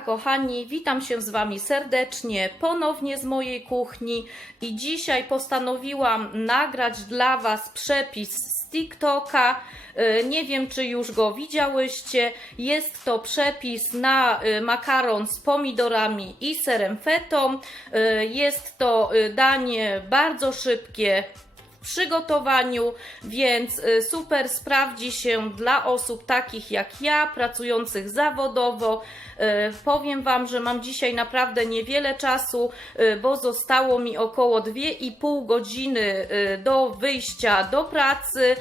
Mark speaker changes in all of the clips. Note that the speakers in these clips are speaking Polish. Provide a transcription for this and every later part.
Speaker 1: Kochani, witam się z Wami serdecznie, ponownie z mojej kuchni i dzisiaj postanowiłam nagrać dla Was przepis z TikToka. Y, Nie wiem, czy już go widziałyście. Jest to przepis na y, makaron z pomidorami i serem fetą. Y, Jest to danie bardzo szybkie, przygotowaniu, więc y, super sprawdzi się dla osób takich jak ja, pracujących zawodowo. Y, Powiem Wam, że mam dzisiaj naprawdę niewiele czasu, y, bo zostało mi około 2,5 godziny do wyjścia do pracy,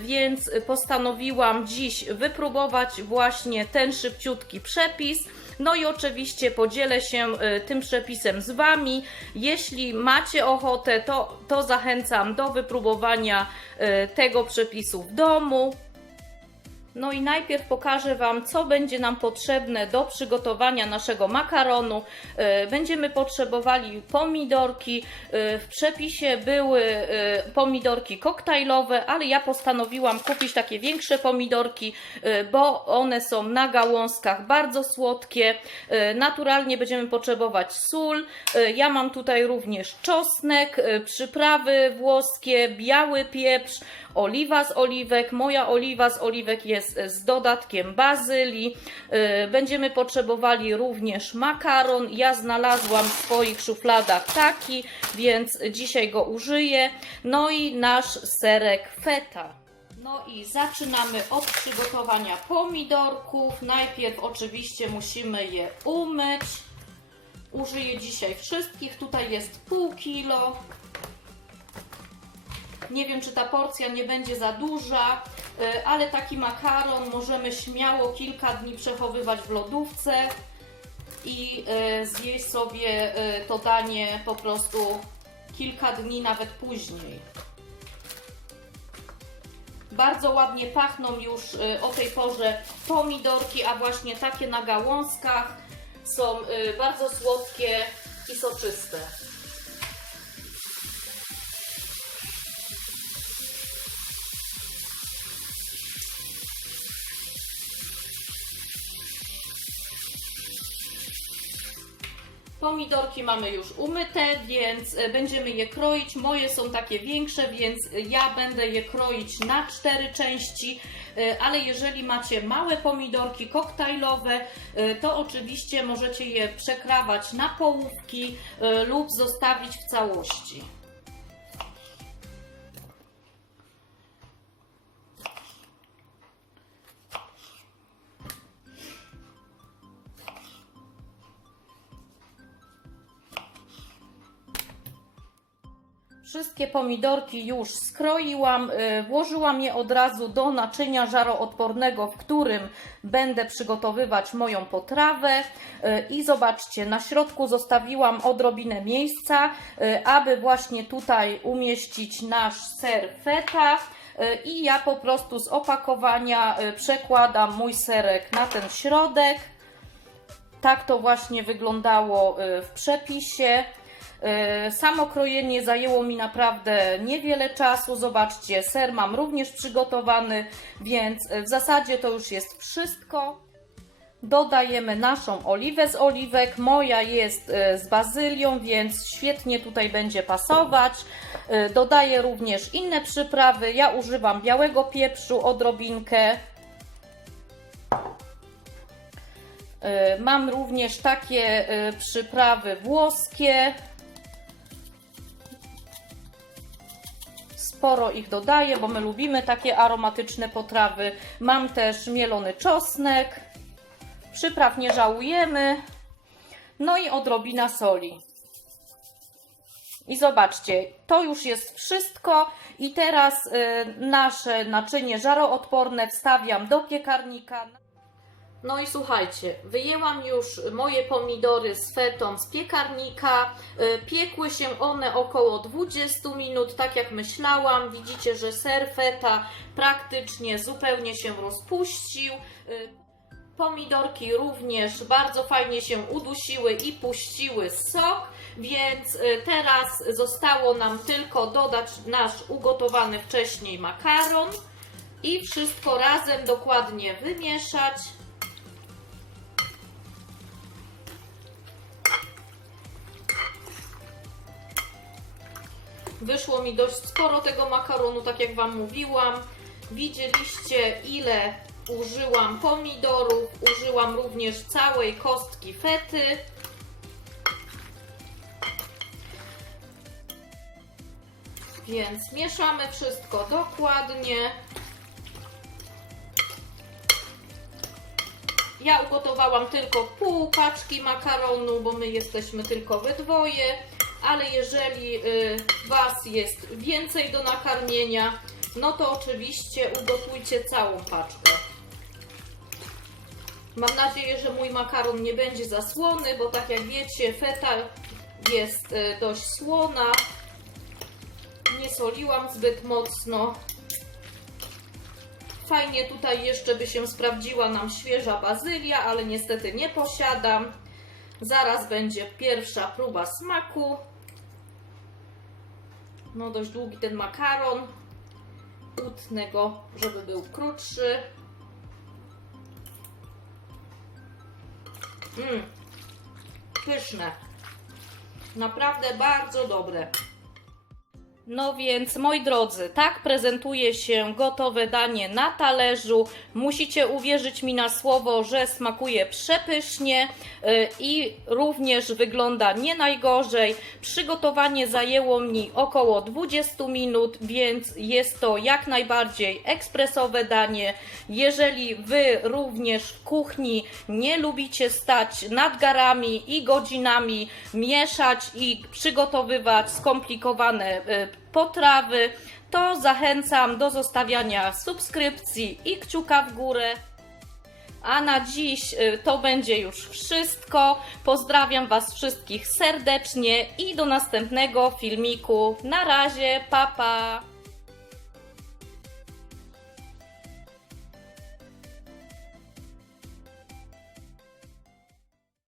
Speaker 1: więc postanowiłam dziś wypróbować właśnie ten szybciutki przepis. No i oczywiście podzielę się y, tym przepisem z Wami. Jeśli macie ochotę, to, to zachęcam do wypróbowania y, tego przepisu w domu. No i najpierw pokażę Wam, co będzie nam potrzebne do przygotowania naszego makaronu. E, Będziemy potrzebowali pomidorki. E, W przepisie były e, pomidorki koktajlowe, ale ja postanowiłam kupić takie większe pomidorki, bo one są na gałązkach bardzo słodkie. Naturalnie będziemy potrzebować sól. Ja mam tutaj również czosnek, przyprawy włoskie, biały pieprz, oliwa z oliwek. Moja oliwa z oliwek jest z dodatkiem bazylii. Y, Będziemy potrzebowali również makaron. Ja znalazłam w swoich szufladach taki, więc dzisiaj go użyję. No i nasz serek feta. No i zaczynamy od przygotowania pomidorków. Najpierw oczywiście musimy je umyć. Użyję dzisiaj wszystkich. Tutaj jest pół kilo. Nie wiem, czy ta porcja nie będzie za duża, ale taki makaron możemy śmiało kilka dni przechowywać w lodówce i y, zjeść sobie y, to danie po prostu kilka dni, nawet później. Bardzo ładnie pachną już o tej porze pomidorki, a właśnie takie na gałązkach są bardzo słodkie i soczyste. Pomidorki mamy już umyte, więc e, będziemy je kroić. Moje są takie większe, więc ja będę je kroić na cztery części. E, Ale jeżeli macie małe pomidorki koktajlowe, e, to oczywiście możecie je przekrawać na połówki e, lub zostawić w całości. Wszystkie pomidorki już skroiłam, y, włożyłam je od razu do naczynia żaroodpornego, w którym będę przygotowywać moją potrawę. Y, I zobaczcie, na środku zostawiłam odrobinę miejsca, y, aby właśnie tutaj umieścić nasz ser feta. I ja po prostu z opakowania przekładam mój serek na ten środek. Tak to właśnie wyglądało w przepisie. Y, Samo krojenie zajęło mi naprawdę niewiele czasu. Zobaczcie, ser mam również przygotowany, więc y, w zasadzie to już jest wszystko. Dodajemy naszą oliwę z oliwek. Moja jest y, z bazylią, więc świetnie tutaj będzie pasować. Dodaję również inne przyprawy. Ja używam białego pieprzu, odrobinkę. Mam również takie przyprawy włoskie. Sporo ich dodaję, bo my lubimy takie aromatyczne potrawy. Mam też mielony czosnek. Przypraw nie żałujemy. No i odrobina soli. I zobaczcie, to już jest wszystko. I teraz y, nasze naczynie żaroodporne wstawiam do piekarnika. No i słuchajcie, wyjęłam już moje pomidory z fetą z piekarnika. Y, Piekły się one około 20 minut, tak jak myślałam. Widzicie, że ser feta praktycznie zupełnie się rozpuścił. Y, Pomidorki również bardzo fajnie się udusiły i puściły sok, więc y, teraz zostało nam tylko dodać nasz ugotowany wcześniej makaron i wszystko razem dokładnie wymieszać. Wyszło mi dość sporo tego makaronu, tak jak Wam mówiłam. Widzieliście, ile użyłam pomidorów. Użyłam również całej kostki fety. Więc mieszamy wszystko dokładnie. Ja ugotowałam tylko pół paczki makaronu, bo my jesteśmy tylko we dwoje, ale jeżeli y, Was jest więcej do nakarmienia, no to oczywiście ugotujcie całą paczkę. Mam nadzieję, że mój makaron nie będzie za słony, bo tak jak wiecie, feta jest y, dość słona. Nie soliłam zbyt mocno. Fajnie tutaj jeszcze by się sprawdziła nam świeża bazylia, ale niestety nie posiadam. Zaraz będzie pierwsza próba smaku. No dość długi ten makaron. Utnę go, żeby był krótszy. Mmm, pyszne. Naprawdę bardzo dobre. No więc, moi drodzy, tak prezentuje się gotowe danie na talerzu. Musicie uwierzyć mi na słowo, że smakuje przepysznie yy, i również wygląda nie najgorzej. Przygotowanie zajęło mi około 20 minut, więc jest to jak najbardziej ekspresowe danie. Jeżeli Wy również w kuchni nie lubicie stać nad garami i godzinami mieszać i przygotowywać skomplikowane yy, potrawy, to zachęcam do zostawiania subskrypcji i kciuka w górę. A na dziś y, to będzie już wszystko. Pozdrawiam Was wszystkich serdecznie i do następnego filmiku. Na razie, papa! Pa.